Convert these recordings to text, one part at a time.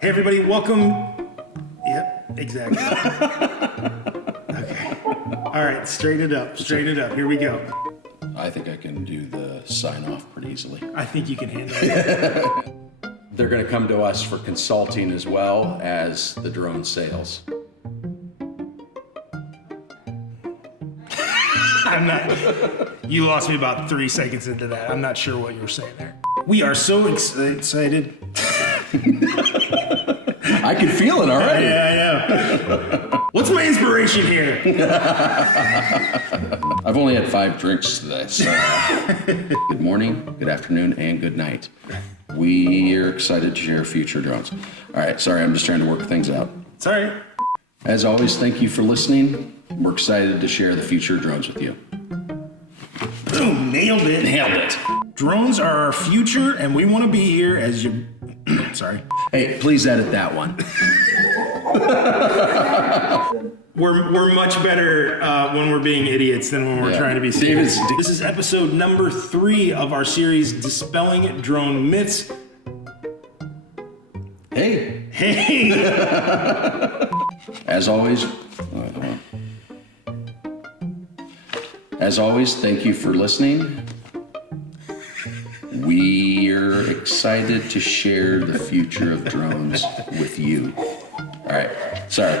Hey everybody, welcome. Yep, exactly. Okay. All right, straighten it up. Here we go. I think I can do the sign off pretty easily. I think you can handle it. They're going to come to us for consulting as well as the drone sales. I'm not. You lost me about 3 seconds into that. I'm not sure what you were saying there. We are so excited. I can feel it already. Yeah, I know. What's my inspiration here? I've only had 5 drinks today, so good morning, good afternoon, and good night. We are excited to share future drones. All right, sorry, I'm just trying to work things out. It's all right. As always, thank you for listening. We're excited to share the future of drones with you. Boom, nailed it. Nailed it. Drones are our future, and we want to be here as your. Sorry. Hey, please edit that one. We're much better when we're being idiots than when we're trying to be serious. This is episode number 3 of our series, Dispelling Drone Myths. Hey. As always, thank you for listening. We're excited to share the future of drones with you. All right, sorry.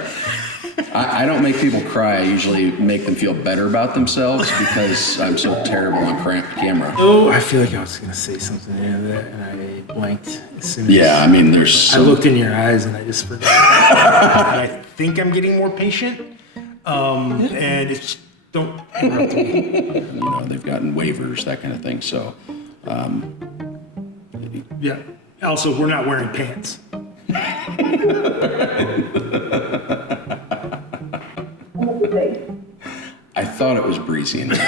I don't make people cry. I usually make them feel better about themselves because I'm so terrible on camera. Oh, I feel like I was going to say something there, and I blanked as soon as Yeah, I mean, there's I looked in your eyes and I just forgot. And I think I'm getting more patient, and it's don't interrupt me. you know, they've gotten waivers, that kind of thing. So, Yeah. Also, we're not wearing pants. I thought it was breezy in here.